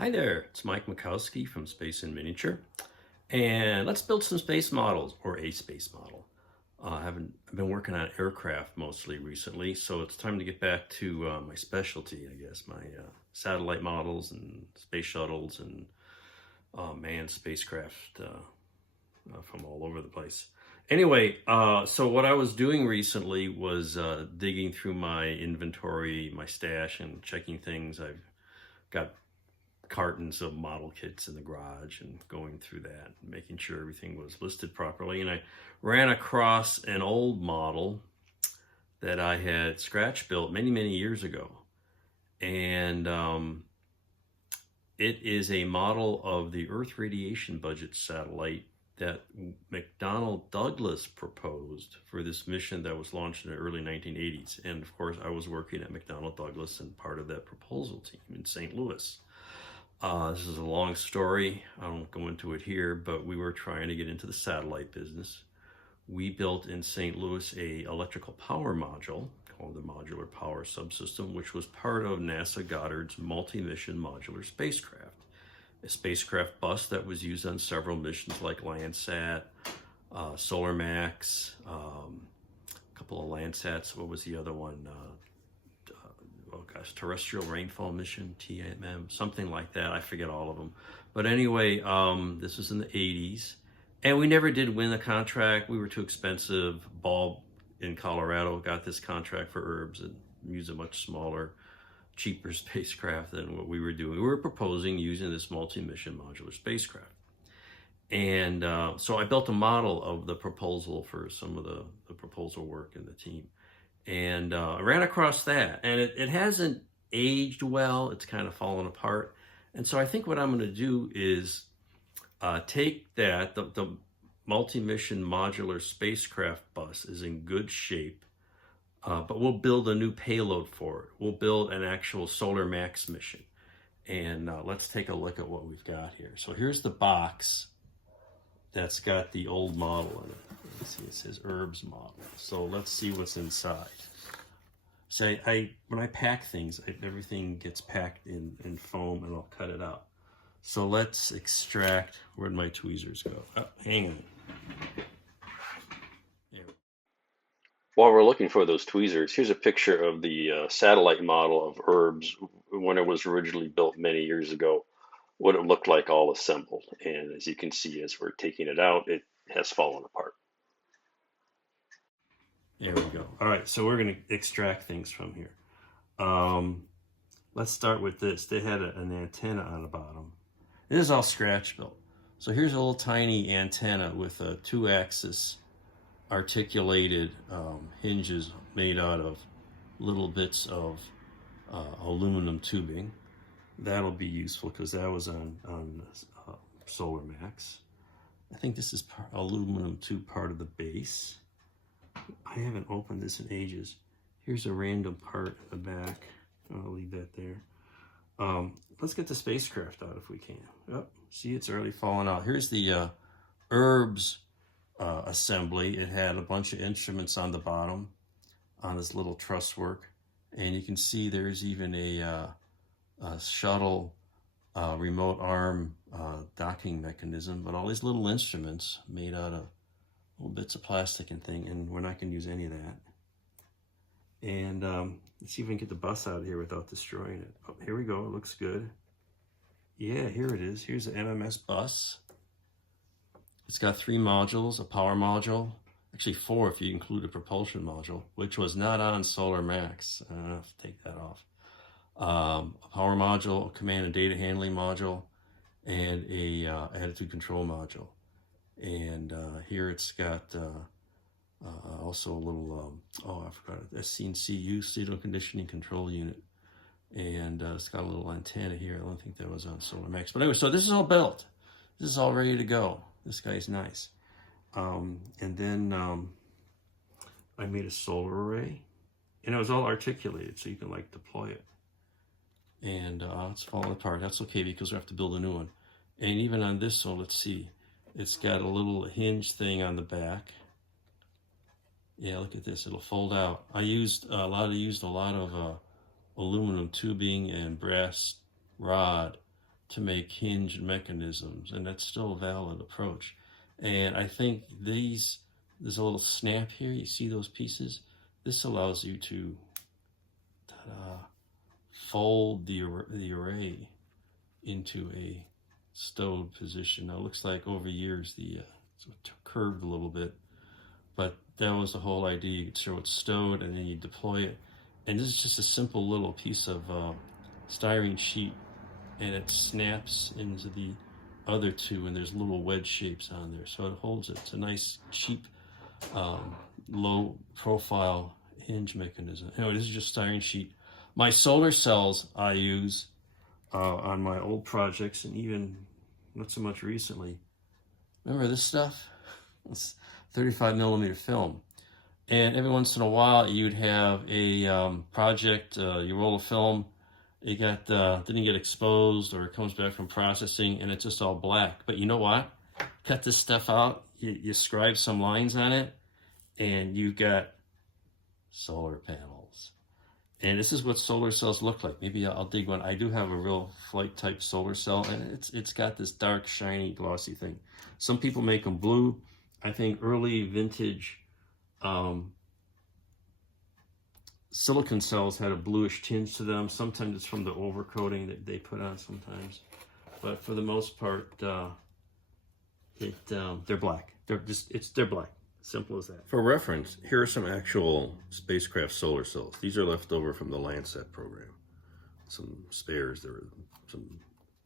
Hi there, it's Mike Mikowski from Space in Miniature, and let's build some space models, or a space model. I've been working on aircraft mostly recently, so it's time to get back to my specialty, I guess, my satellite models and space shuttles and manned spacecraft from all over the place. Anyway, so what I was doing recently was digging through my inventory, my stash, and checking things. I've got cartons of model kits in the garage and going through that, making sure everything was listed properly. And I ran across an old model that I had scratch built many years ago. And it is a model of the Earth radiation budget satellite that McDonnell Douglas proposed for this mission that was launched in the early 1980s. And of course, I was working at McDonnell Douglas and part of that proposal team in St. Louis. This is a long story. I won't go into it here, but we were trying to get into the satellite business. We built in St. Louis a electrical power module called the Modular Power Subsystem, which was part of NASA Goddard's Multi-Mission Modular Spacecraft, a spacecraft bus that was used on several missions like Landsat, Solar Max, a couple of Landsats. What was the other one? Oh gosh, Terrestrial Rainfall Mission, TMM, something like that. I forget all of them. But anyway, this was in the 80s. And we never did win the contract. We were too expensive. Ball in Colorado got this contract for herbs and used a much smaller, cheaper spacecraft than what we were doing. We were proposing using this multi-mission modular spacecraft. And so I built a model of the proposal for some of the proposal work in the team. And I ran across that, and it hasn't aged well. It's kind of fallen apart. And so I think what I'm going to do is take that, the multi-mission modular spacecraft bus is in good shape, but we'll build a new payload for it. We'll build an actual Solar Max mission. And let's take a look at what we've got here. So here's the box that's got the old model in it. Let's see, it says herbs model. So let's see what's inside. So when I pack things, everything gets packed in foam, and I'll cut it out. So let's extract. Where'd my tweezers go? Oh, hang on. There. While we're looking for those tweezers, here's a picture of the satellite model of herbs when it was originally built many years ago, what it looked like all assembled. And as you can see, as we're taking it out, it has fallen apart. There we go. All right, so we're going to extract things from here. Let's start with this. They had an antenna on the bottom. This is all scratch built. So here's a little tiny antenna with a 2-axis articulated hinges made out of little bits of aluminum tubing. That'll be useful because that was on Solar Max. I think this is aluminum tube part of the base. I haven't opened this in ages. Here's a random part at the back. I'll leave that there. Let's get the spacecraft out if we can. Oh, see, it's already fallen out. Here's the herbs assembly. It had a bunch of instruments on the bottom on this little truss work. And you can see there's even a shuttle remote arm docking mechanism, but all these little instruments made out of little bits of plastic and thing, and we're not going to use any of that. And let's see if we can get the bus out of here without destroying it. Oh, here we go. It looks good. Yeah, here it is. Here's the MMS bus. It's got 3 modules, a power module, actually 4 if you include a propulsion module, which was not on Solar Max. I don't have to take that off. A power module, a command and data handling module, and a attitude control module. And here it's got also a little, oh, I forgot it, SCCU, Signal Conditioning Control Unit. And it's got a little antenna here. I don't think that was on Solar Max. But anyway, so this is all built. This is all ready to go. This guy's nice. And then I made a solar array. And it was all articulated, so you can like deploy it. And it's falling apart. That's okay because we have to build a new one. And even on this, so let's see. It's got a little hinge thing on the back. Yeah, look at this. It'll fold out. I used a lot of aluminum tubing and brass rod to make hinged mechanisms, and that's still a valid approach. And I think there's a little snap here. You see those pieces? This allows you to fold the array into a stowed position. Now it looks like over years it's curved a little bit, but that was the whole idea. You could show it's stowed and then you deploy it. And this is just a simple little piece of styrene sheet, and it snaps into the other two, and there's little wedge shapes on there, so it holds it. It's a nice, cheap, low profile hinge mechanism. Anyway, this is just styrene sheet. My solar cells I use on my old projects, and even not so much recently. Remember this stuff? It's 35 millimeter film. And every once in a while you'd have a project, you roll a film, it didn't get exposed, or it comes back from processing and it's just all black. But you know what? Cut this stuff out, you scribe some lines on it, and you got solar panels. And this is what solar cells look like. Maybe I'll dig one. I do have a real flight type solar cell, and it's got this dark, shiny, glossy thing. Some people make them blue. I think early vintage silicon cells had a bluish tinge to them. Sometimes it's from the overcoating that they put on sometimes. But for the most part, they're black. They're black. Simple as that. For reference, here are some actual spacecraft solar cells. These are left over from the Landsat program. Some spares. There were some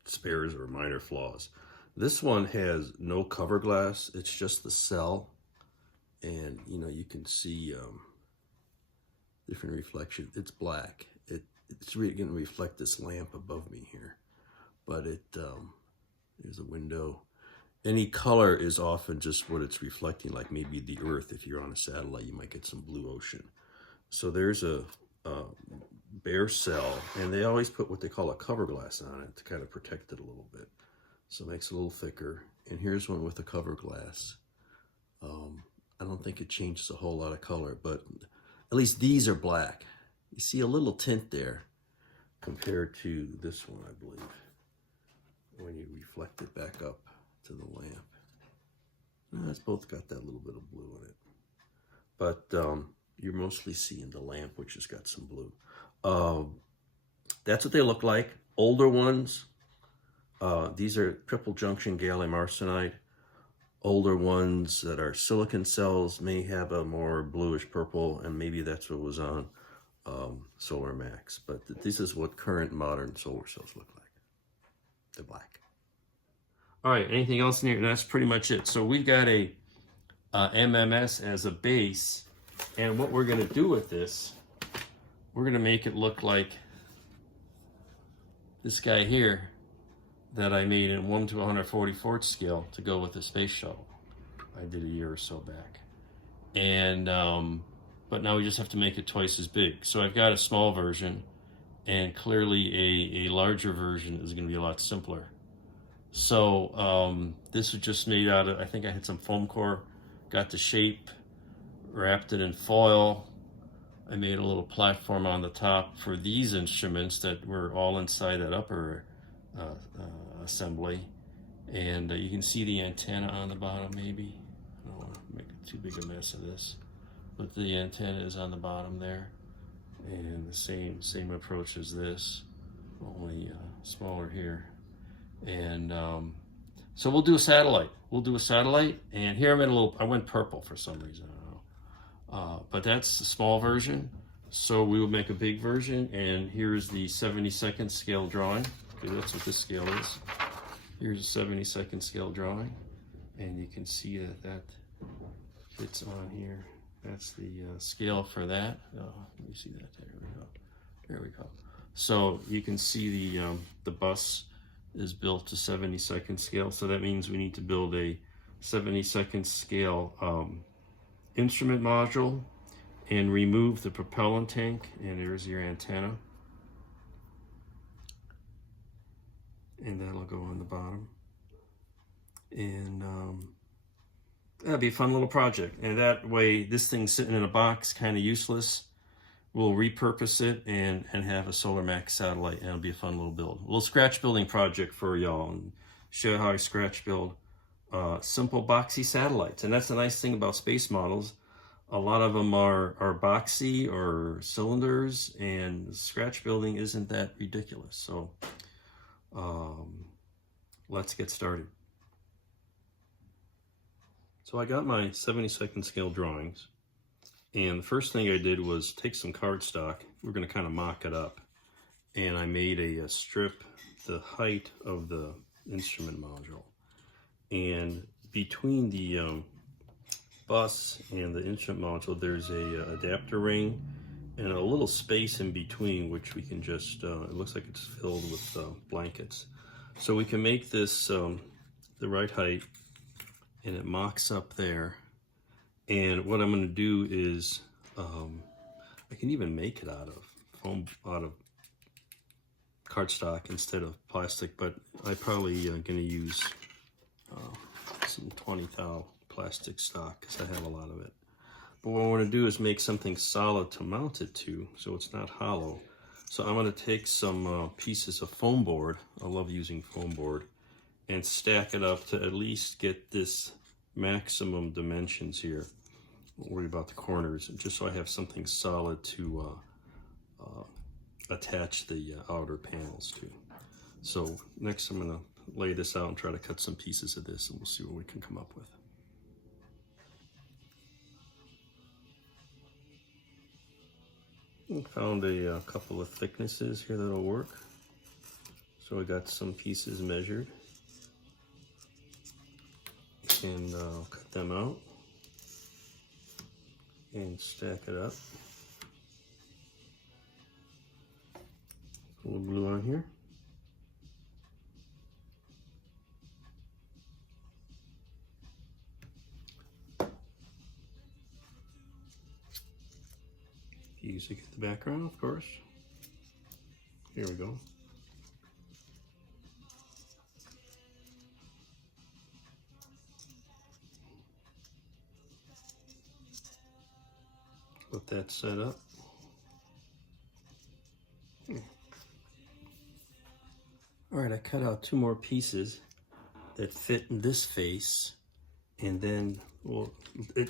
spares or minor flaws. This one has no cover glass. It's just the cell, and you can see different reflection. It's black. It's really going to reflect this lamp above me here, but there's a window. Any color is often just what it's reflecting, like maybe the Earth. If you're on a satellite, you might get some blue ocean. So there's a bare cell, and they always put what they call a cover glass on it to kind of protect it a little bit. So it makes it a little thicker. And here's one with a cover glass. I don't think it changes a whole lot of color, but at least these are black. You see a little tint there compared to this one, I believe, when you reflect it back up to the lamp. It's both got that little bit of blue in it, but you're mostly seeing the lamp, which has got some blue. That's what they look like. Older ones, these are triple junction gallium arsenide. Older ones that are silicon cells may have a more bluish purple, and maybe that's what was on Solar Max. But this is what current modern solar cells look like. They're black. All right, anything else in here? That's pretty much it. So we've got a MMS as a base, and what we're going to do with this, we're going to make it look like this guy here that I made in 1 to 144th scale to go with the space shuttle. I did a year or so back. And but now we just have to make it twice as big. So I've got a small version, and clearly a larger version is going to be a lot simpler. So this was just made out of, I think I had some foam core, got the shape, wrapped it in foil. I made a little platform on the top for these instruments that were all inside that upper assembly. And you can see the antenna on the bottom maybe. I don't want to make too big a mess of this. But the antenna is on the bottom there. And the same approach as this, only smaller here. And so we'll do a satellite. And here I went purple for some reason, I don't know. But that's the small version. So we will make a big version, and here's the 72nd scale drawing. Okay, that's what this scale is. Here's a 72nd scale drawing, and you can see that fits on here. That's the scale for that. Let me see that. There we go. So you can see the bus is built to 72nd scale, so that means we need to build a 72nd scale instrument module and remove the propellant tank, and there's your antenna, and that'll go on the bottom. And that'll be a fun little project, and that way this thing's sitting in a box, kind of useless, we'll repurpose it and have a Solar Max satellite, and it'll be a fun little build. A little scratch building project for y'all, and show you how I scratch build simple boxy satellites. And that's the nice thing about space models. A lot of them are boxy or cylinders, and scratch building isn't that ridiculous. So let's get started. So I got my 72nd scale drawings, and the first thing I did was take some cardstock. We're going to kind of mock it up, and I made a strip the height of the instrument module, and between the bus and the instrument module there's a adapter ring and a little space in between, which we can just it looks like it's filled with blankets, so we can make this the right height, and it mocks up there. And what I'm going to do is I can even make it out of foam, out of cardstock instead of plastic, but I probably going to use some 20 thou plastic stock because I have a lot of it. But what I want to do is make something solid to mount it to, so it's not hollow. So I'm going to take some pieces of foam board. I love using foam board, and stack it up to at least get this maximum dimensions here. Don't worry about the corners, just so I have something solid to attach the outer panels to. So next I'm going to lay this out and try to cut some pieces of this, and we'll see what we can come up with. I found a couple of thicknesses here that'll work. So I got some pieces measured, and cut them out and stack it up. A little glue on here. Music at the background, of course. Here we go. Let that set up. All right, I cut out 2 more pieces that fit in this face, and then, well,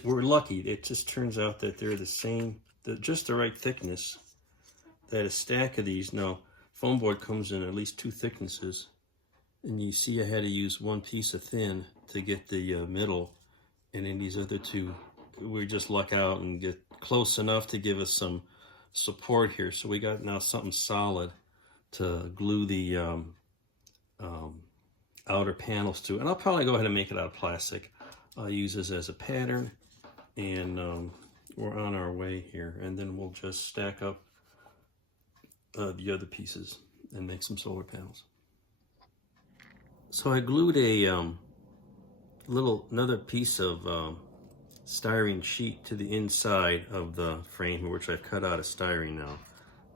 we're lucky. It just turns out that they're the same, just the right thickness. That a stack of these, now foam board comes in at least 2 thicknesses, and you see I had to use 1 piece of thin to get the middle, and then these other 2, we just luck out and get close enough to give us some support here. So we got now something solid to glue the outer panels to, and I'll probably go ahead and make it out of plastic. I'll use this as a pattern, and we're on our way here, and then we'll just stack up the other pieces and make some solar panels. So I glued a another piece of styrene sheet to the inside of the frame, which I've cut out of styrene now.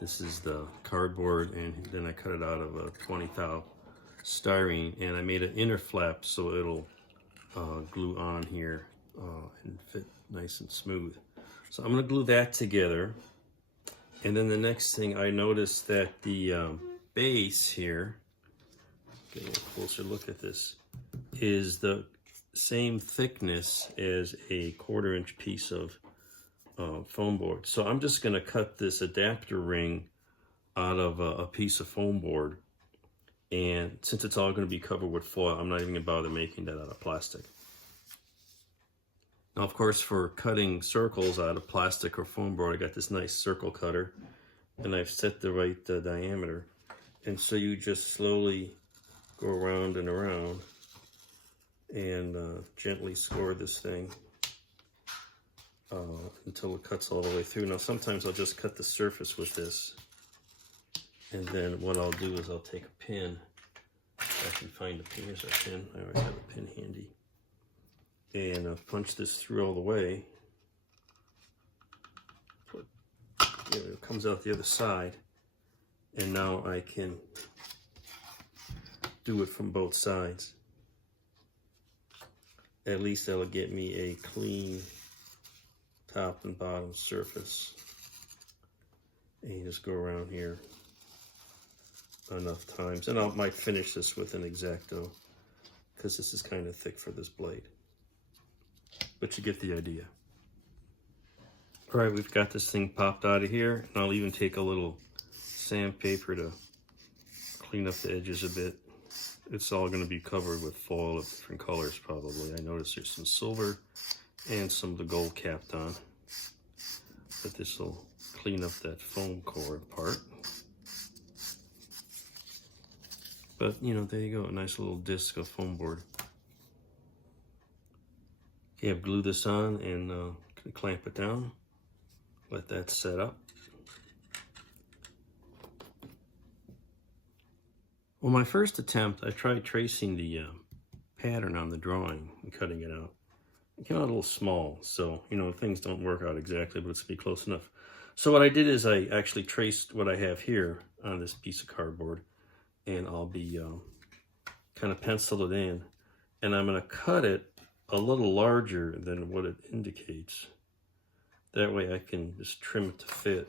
This is the cardboard, and then I cut it out of a 20 thou styrene, and I made an inner flap so it'll glue on here and fit nice and smooth. So I'm going to glue that together, and then the next thing I noticed that the base here, get a little closer look at this, is the same thickness as a 1/4 inch piece of foam board. So I'm just going to cut this adapter ring out of a piece of foam board, and since it's all going to be covered with foil, I'm not even going to bother making that out of plastic. Now, of course, for cutting circles out of plastic or foam board, I got this nice circle cutter, and I've set the right diameter, and so you just slowly go around and around and gently score this thing until it cuts all the way through. Now sometimes I'll just cut the surface with this, and then what I'll do is I'll take a pin. If I can find a pin. Here's a pin. I always have a pin handy, and punch this through all the way. It comes out the other side, and now I can do it from both sides. At least that'll get me a clean top and bottom surface. And you just go around here enough times. And I might finish this with an X-Acto because this is kind of thick for this blade. But you get the idea. All right, we've got this thing popped out of here, and I'll even take a little sandpaper to clean up the edges a bit. It's all going to be covered with foil of different colors probably. I noticed there's some silver and some of the gold capped on. But this will clean up that foam core part. But, you know, there you go, a nice little disc of foam board. Okay, I've glued this on and clamp it down. Let that set up. Well, my first attempt, I tried tracing the pattern on the drawing and cutting it out. It came out a little small, so, you know, things don't work out exactly, but it's be close enough. So what I did is I actually traced what I have here on this piece of cardboard, and I'll be kind of pencil it in, and I'm going to cut it a little larger than what it indicates. That way I can just trim it to fit,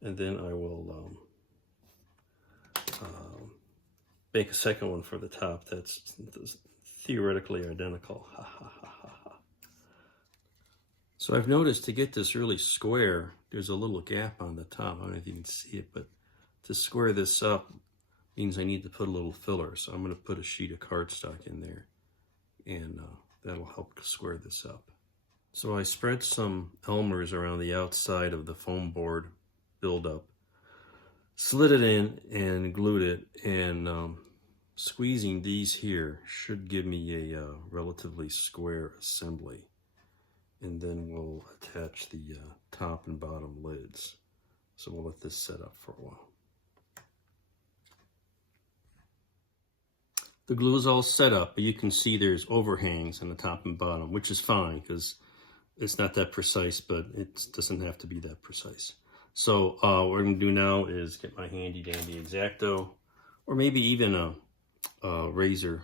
and then I will make a second one for the top that's theoretically identical. Ha, ha, ha, ha, ha. So I've noticed to get this really square, there's a little gap on the top. I don't know if you can see it, but to square this up means I need to put a little filler. So I'm going to put a sheet of cardstock in there, and that'll help square this up. So I spread some Elmer's around the outside of the foam board buildup, slid it in and glued it, and squeezing these here should give me a relatively square assembly. And then we'll attach the top and bottom lids. So we'll let this set up for a while. The glue is all set up, but you can see there's overhangs on the top and bottom, which is fine because it's not that precise, but it doesn't have to be that precise. So what we're going to do now is get my handy dandy X-Acto, or maybe even a razor,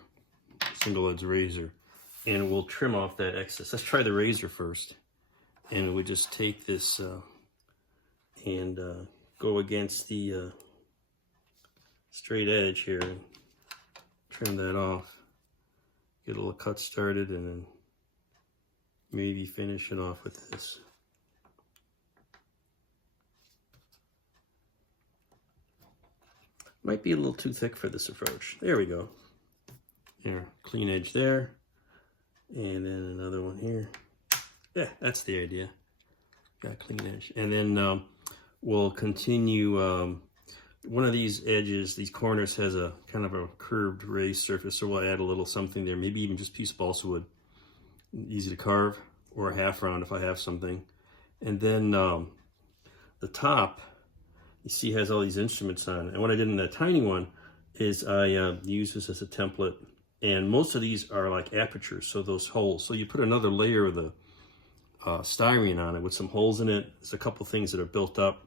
single edge razor, and we'll trim off that excess. Let's try the razor first, and we just take this and go against the straight edge here and trim that off. Get a little cut started, and then maybe finish it off with this. Might be a little too thick for this approach. There we go. There, clean edge there. And then another one here. Yeah, that's the idea. Got a clean edge. And then we'll continue. One of these edges, these corners, has a kind of a curved raised surface, so we'll add a little something there, maybe even just a piece of balsa wood. Easy to carve, or a half round if I have something. And then the top, you see, has all these instruments on it. And what I did in that tiny one is I use this as a template. And most of these are like apertures, so those holes. So you put another layer of the styrene on it with some holes in it. There's a couple things that are built up.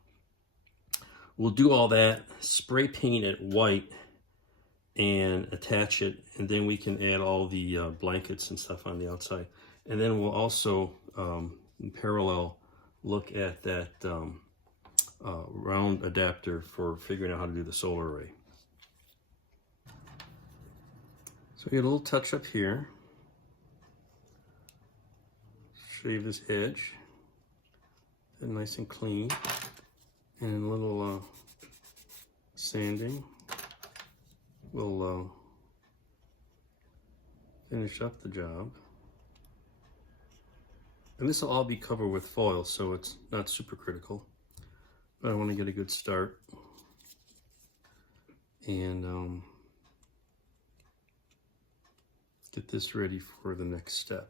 We'll do all that, spray paint it white, and attach it, and then we can add all the blankets and stuff on the outside. And then we'll also, in parallel, look at that round adapter for figuring out how to do the solar array. So we get a little touch up here. Shave this edge, get it nice and clean, and a little sanding. We'll finish up the job. And this will all be covered with foil, so it's not super critical. But I want to get a good start. And get this ready for the next step.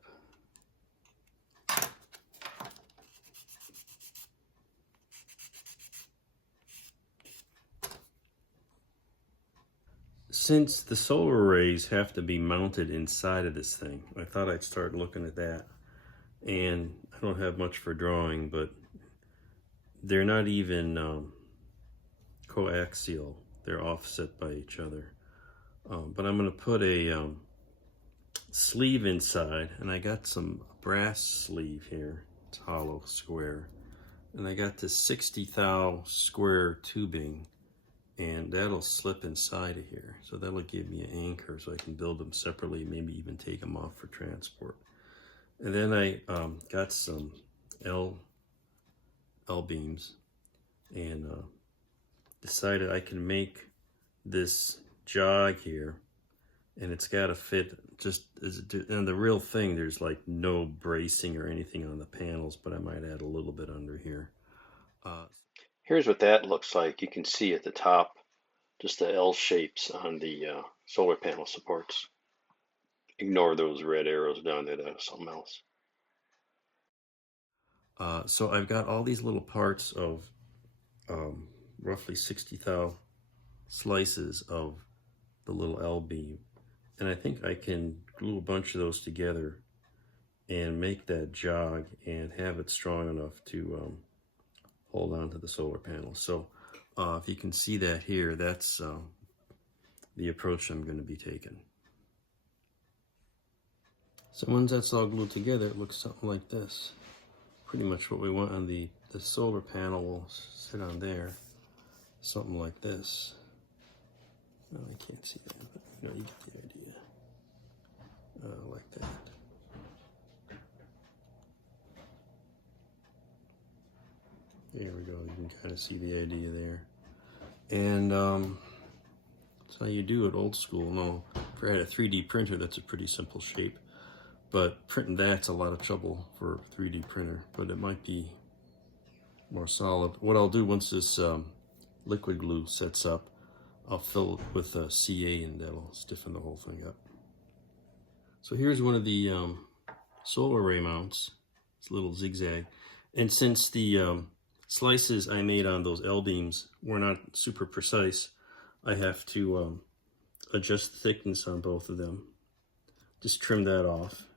Since the solar arrays have to be mounted inside of this thing, I thought I'd start looking at that. And I don't have much for drawing, but they're not even coaxial. They're offset by each other. But I'm going to put a sleeve inside, and I got some brass sleeve here. It's hollow, square. And I got this 60 thou square tubing, and that'll slip inside of here. So that'll give me an anchor so I can build them separately, maybe even take them off for transport. And then I got some L-beams and decided I can make this jog here, and it's got to fit just as and the real thing, there's like no bracing or anything on the panels, but I might add a little bit under here. Here's what that looks like. You can see at the top just the L shapes on the solar panel supports. Ignore those red arrows down there, that's something else. So I've got all these little parts of roughly 60 thou slices of the little L beam, and I think I can glue a bunch of those together and make that jog and have it strong enough to hold on to the solar panel. So if you can see that here, that's the approach I'm going to be taking. So once that's all glued together, it looks something like this. Pretty much what we want on the solar panel will sit on there, something like this. Oh, I can't see that, but you know, you get the idea. Like that. There we go, you can kind of see the idea there. And that's how you do it old school. No, if I had a 3D printer, that's a pretty simple shape. But printing that's a lot of trouble for a 3D printer, but it might be more solid. What I'll do once this liquid glue sets up, I'll fill it with CA and that'll stiffen the whole thing up. So here's one of the solar array mounts. It's a little zigzag. And since the slices I made on those L-beams were not super precise, I have to adjust the thickness on both of them. Just trim that off.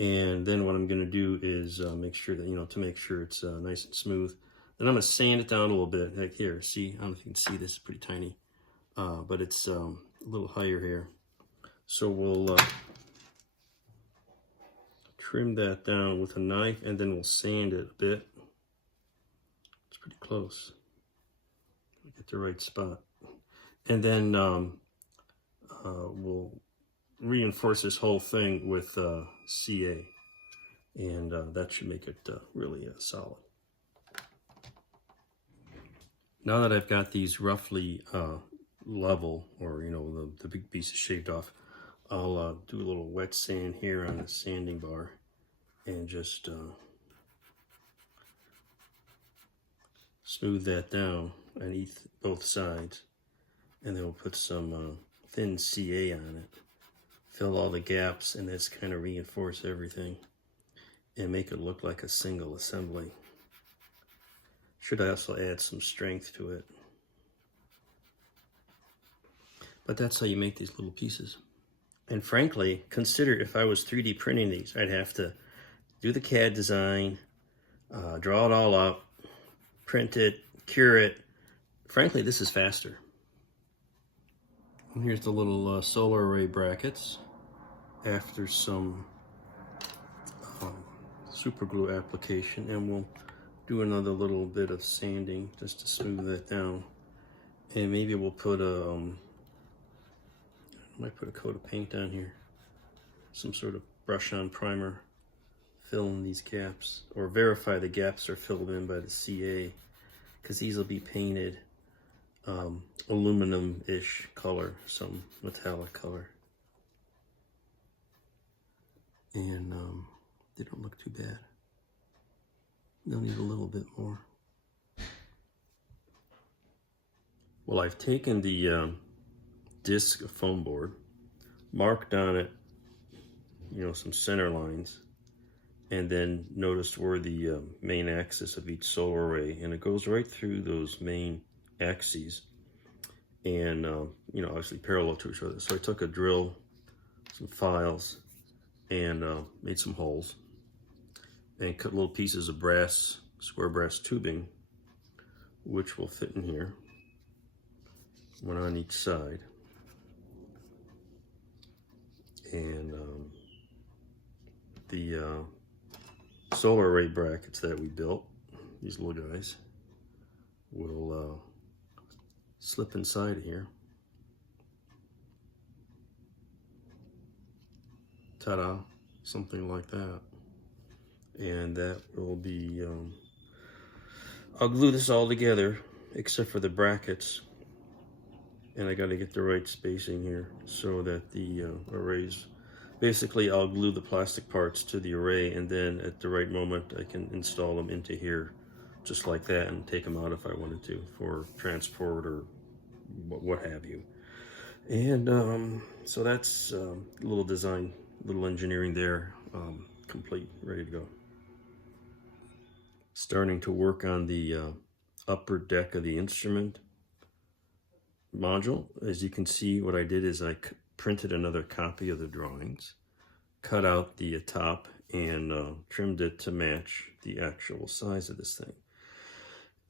And then what I'm going to do is make sure that, to make sure it's nice and smooth. Then I'm going to sand it down a little bit. Like here, see, I don't know if you can see this, it's pretty tiny. But it's a little higher here. So we'll trim that down with a knife, and then we'll sand it a bit. It's pretty close. Get the right spot. And then we'll reinforce this whole thing with CA, and that should make it really solid. Now that I've got these roughly level, or the big piece is shaved off, I'll do a little wet sand here on the sanding bar and just smooth that down on both sides, and then we'll put some thin CA on it. Fill all the gaps, and that's kind of reinforce everything and make it look like a single assembly. Should also add some strength to it. But that's how you make these little pieces. And frankly, consider if I was 3D printing these, I'd have to do the CAD design, draw it all up, print it, cure it. Frankly, this is faster. And here's the little solar array brackets after some super glue application, and we'll do another little bit of sanding just to smooth that down. And maybe we'll put I might put a coat of paint on here, some sort of brush on primer, fill in these gaps, or verify the gaps are filled in by the CA, because these will be painted aluminum-ish color, some metallic color. And they don't look too bad. They'll need a little bit more. Well, I've taken the disc of foam board, marked on it, some center lines, and then noticed where the main axis of each solar array, and it goes right through those main axes, and obviously parallel to each other. So I took a drill, some files, and made some holes, and cut little pieces of brass, square brass tubing, which will fit in here, one on each side. And the solar array brackets that we built, these little guys will slip inside here. Ta-da, something like that. And that will be, I'll glue this all together except for the brackets. And I got to get the right spacing here so that the arrays, basically I'll glue the plastic parts to the array, and then at the right moment I can install them into here just like that and take them out if I wanted to for transport or what have you. And so that's a little design, little engineering there, complete, ready to go. Starting to work on the upper deck of the instrument module. As you can see, what I did is I printed another copy of the drawings, cut out the top, and trimmed it to match the actual size of this thing.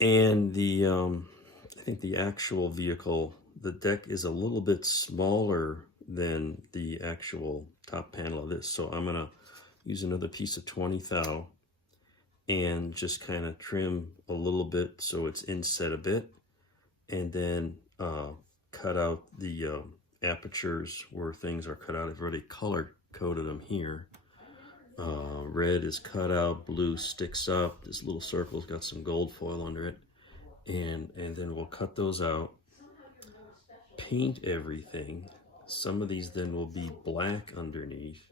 And the I think the actual vehicle, the deck is a little bit smaller than the actual top panel of this. So I'm gonna use another piece of 20 thou and just kind of trim a little bit so it's inset a bit, and then cut out the apertures where things are cut out. I've already color coded them here. Red is cut out, blue sticks up, this little circle's got some gold foil under it, and then we'll cut those out, paint everything. Some of these then will be black underneath,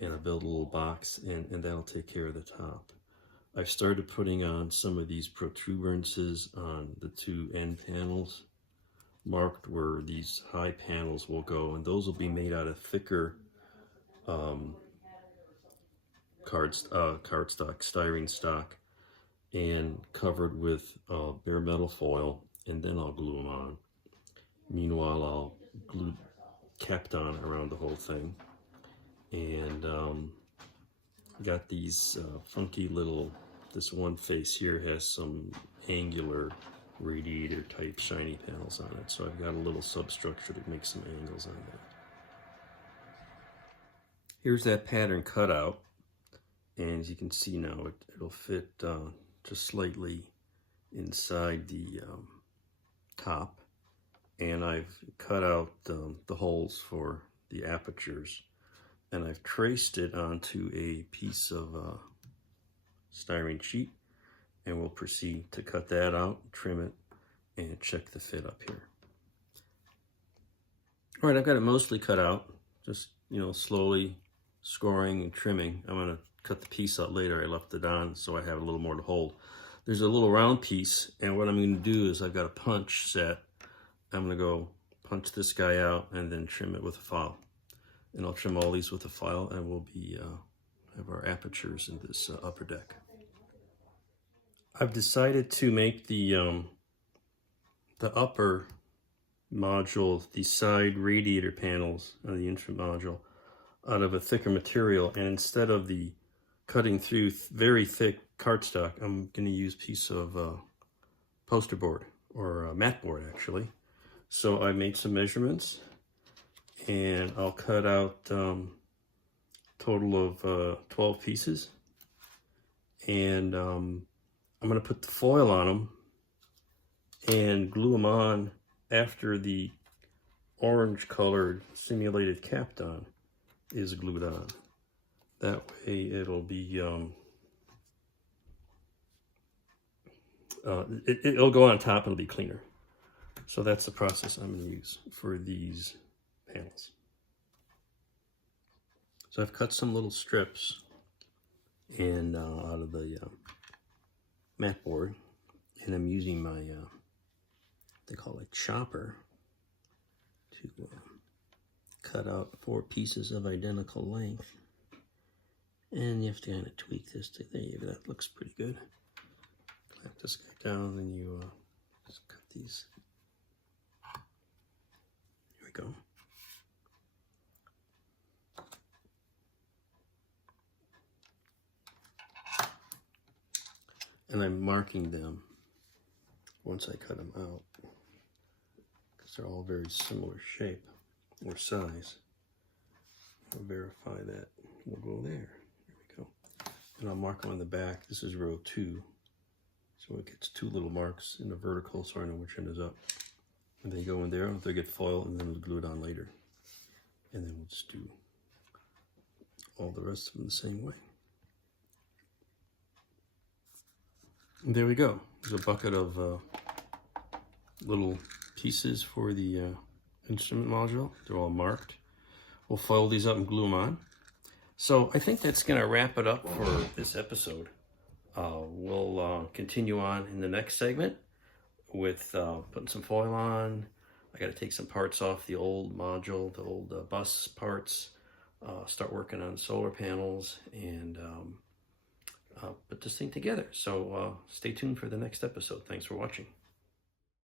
and I'll build a little box, and that'll take care of the top. I've started putting on some of these protuberances on the two end panels, marked where these high panels will go, and those will be made out of thicker cardstock, styrene stock, and covered with bare metal foil, and then I'll glue them on. Meanwhile, I'll glue Kapton around the whole thing, and got these funky little, this one face here has some angular radiator type shiny panels on it, so I've got a little substructure to make some angles on that. Here's that pattern cut out, and as you can see now, it'll fit just slightly inside the top, and I've cut out the holes for the apertures, and I've traced it onto a piece of styrene sheet, and we'll proceed to cut that out, trim it, and check the fit up here. All right, I've got it mostly cut out, just, you know, slowly scoring and trimming. I'm gonna cut the piece out later. I left it on so I have a little more to hold. There's a little round piece, and what I'm gonna do is I've got a punch set. I'm gonna go punch this guy out and then trim it with a file. And I'll trim all these with a file, and we'll be have our apertures in this upper deck. I've decided to make the upper module, the side radiator panels on the instrument module, out of a thicker material, and instead of the cutting through very thick cardstock, I'm going to use a piece of poster board, or mat board actually. So I made some measurements, and I'll cut out total of 12 pieces, and I'm going to put the foil on them and glue them on after the orange colored simulated Kapton is glued on. That way it'll be it'll go on top and it'll be cleaner. So that's the process I'm going to use for these panels. So I've cut some little strips and out of the mat board, and I'm using my they call it chopper to cut out 4 pieces of identical length. And you have to kind of tweak this to there. That looks pretty good. Clamp this guy down, and you just cut these. Here we go. And I'm marking them once I cut them out, because they're all very similar shape or size. I'll verify that. We'll go there. There we go. And I'll mark them on the back. This is row 2. So it gets two little marks in the vertical, so I know which end is up. And they go in there, they get foil, and then we'll glue it on later. And then we'll just do all the rest of them the same way. And there we go. There's a bucket of little pieces for the instrument module. They're all marked. We'll fold these up and glue them on. So I think that's going to wrap it up for this episode. We'll continue on in the next segment with putting some foil on. I got to take some parts off the old module, the old bus parts, start working on solar panels, and put this thing together. So stay tuned for the next episode. Thanks for watching.